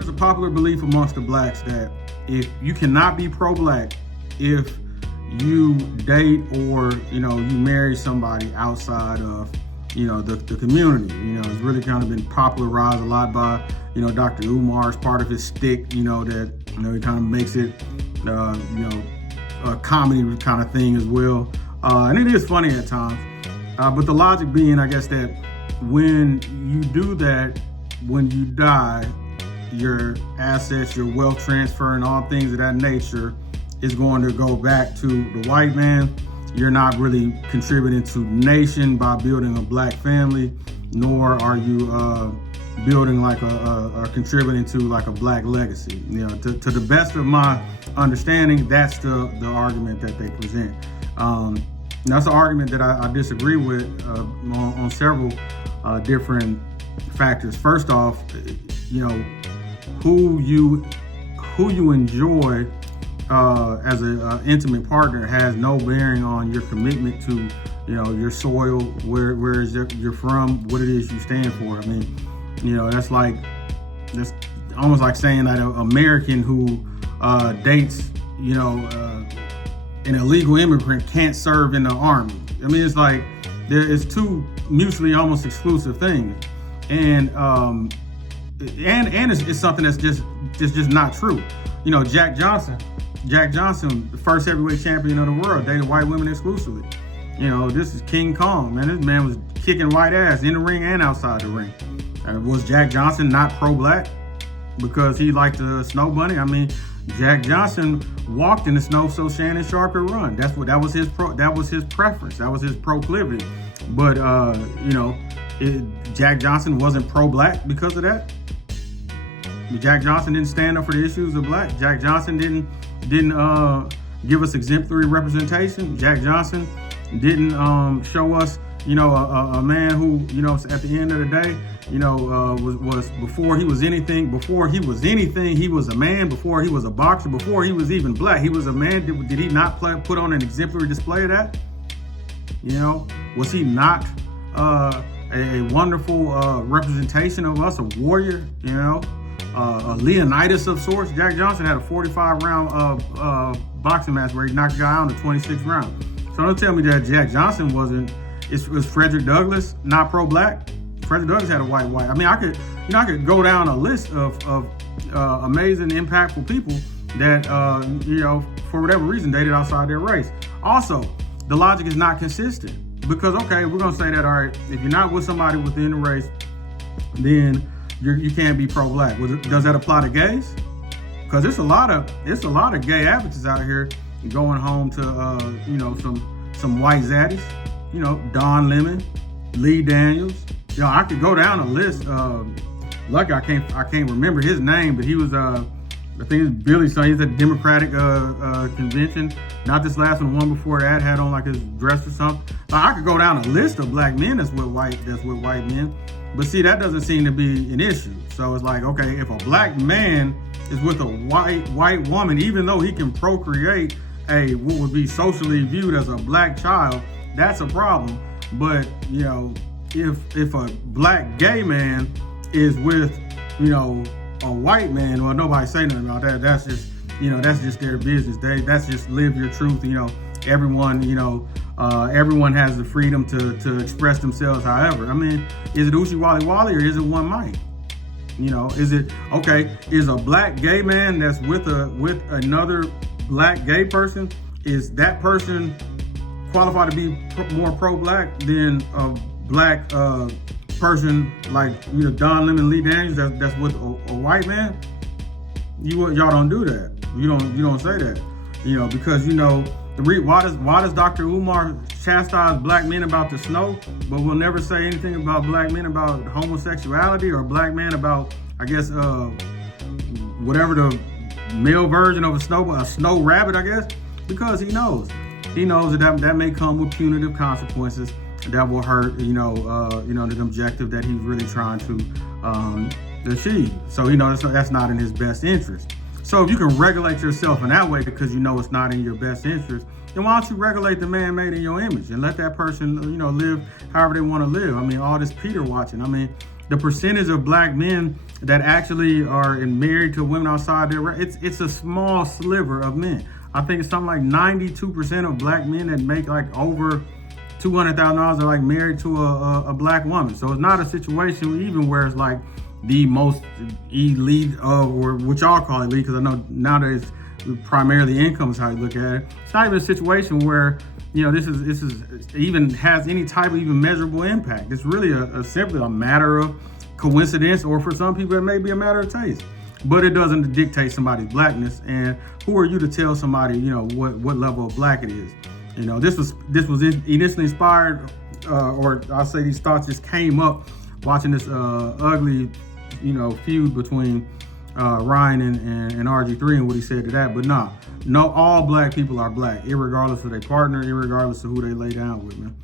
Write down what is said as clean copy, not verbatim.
There's a popular belief amongst the blacks that if you cannot be pro-black if you date or, you marry somebody outside of, the community. It's really kind of been popularized a lot by, Dr. Umar as part of his stick, that, he kind of makes it, a comedy kind of thing as well. And it is funny at times. But the logic being, I guess, that when you do that, when you die, your assets, your wealth transfer, and all things of that nature is going to go back to the white man. You're not really contributing to nation by building a black family, nor are you building like or contributing to like a black legacy. To the best of my understanding, that's the argument that they present. That's an argument that I disagree with on several different factors. First off, who you enjoy as an intimate partner has no bearing on your commitment to, your soil, where you're from, what it is you stand for. I mean, that's almost like saying that an American who dates, an illegal immigrant can't serve in the army. I mean, it's like it's two mutually almost exclusive things, and it's something that's just not true. Jack Johnson, the first heavyweight champion of the world, dated white women exclusively. This is King Kong, man. This man was kicking white ass in the ring and outside the ring. Was Jack Johnson not pro-black because he liked the snow bunny? I mean, Jack Johnson walked in the snow so Shannon Sharp could run. That was his preference. That was his proclivity. But Jack Johnson wasn't pro-black because of that. Jack Johnson didn't stand up for the issues of black. Jack Johnson didn't give us exemplary representation. Jack Johnson didn't show us, a man who, at the end of the day, was before he was anything, he was a man. Before he was a boxer, before he was even black, he was a man. Did he not put on an exemplary display of that? Was he not a wonderful representation of us, a warrior? A Leonidas of sorts. Jack Johnson had a 45-round boxing match where he knocked a guy out in the 26th round. So don't tell me that Jack Johnson was Frederick Douglass not pro-black? Frederick Douglass had a white. I mean, I could go down a list of amazing, impactful people that for whatever reason dated outside their race. Also, the logic is not consistent because okay, we're gonna say that all right, if you're not with somebody within the race, then you can't be pro-black. Does that apply to gays? Because it's a lot of gay advocates out here going home to some white zaddies. Don Lemon, Lee Daniels. I could go down a list. Lucky I can't remember his name, but he was I think it's Billy. So he's at the Democratic convention. Not this last one. The one before that had on like his dress or something. I could go down a list of black men that's with white men. But see, that doesn't seem to be an issue. So it's like, okay, if a black man is with a white woman, even though he can procreate what would be socially viewed as a black child, that's a problem. But if a black gay man is with a white man, well, nobody say nothing about that. That's just their business. That's just live your truth. Everyone everyone has the freedom to express themselves however. I mean, is it Uchi Wally Wally or is it one mic? Is it okay? Is a black gay man that's with another black gay person, is that person qualified to be more pro-black than a black person like Don Lemon, Lee Daniels that's with a white man? Y'all don't do that. You don't say that. Because why does Dr. Umar chastise black men about the snow, but will never say anything about black men about homosexuality or black men about, I guess, whatever the male version of a snow rabbit, I guess? Because he knows that may come with punitive consequences that will hurt, the objective that he's really trying to achieve. So that's not in his best interest. So if you can regulate yourself in that way because it's not in your best interest, then why don't you regulate the man made in your image and let that person, live however they want to live? I mean, all this Peter watching. I mean, the percentage of black men that actually are married to women outside their race. It's a small sliver of men. I think it's something like 92% of black men that make like over $200,000 are like married to a black woman. So it's not a situation even where it's like the most elite of, or what y'all call elite, because I know nowadays primarily income is how you look at it. It's not even a situation where, you know, this is even has any type of even measurable impact. It's really simply a matter of coincidence, or for some people it may be a matter of taste. But it doesn't dictate somebody's blackness. And who are you to tell somebody, you know, what level of black it is? You know, this was initially inspired, or I'll say these thoughts just came up watching this ugly, you know, feud between Ryan and RG3 and what he said to that. But no, all black people are black, irregardless of their partner, irregardless of who they lay down with, man.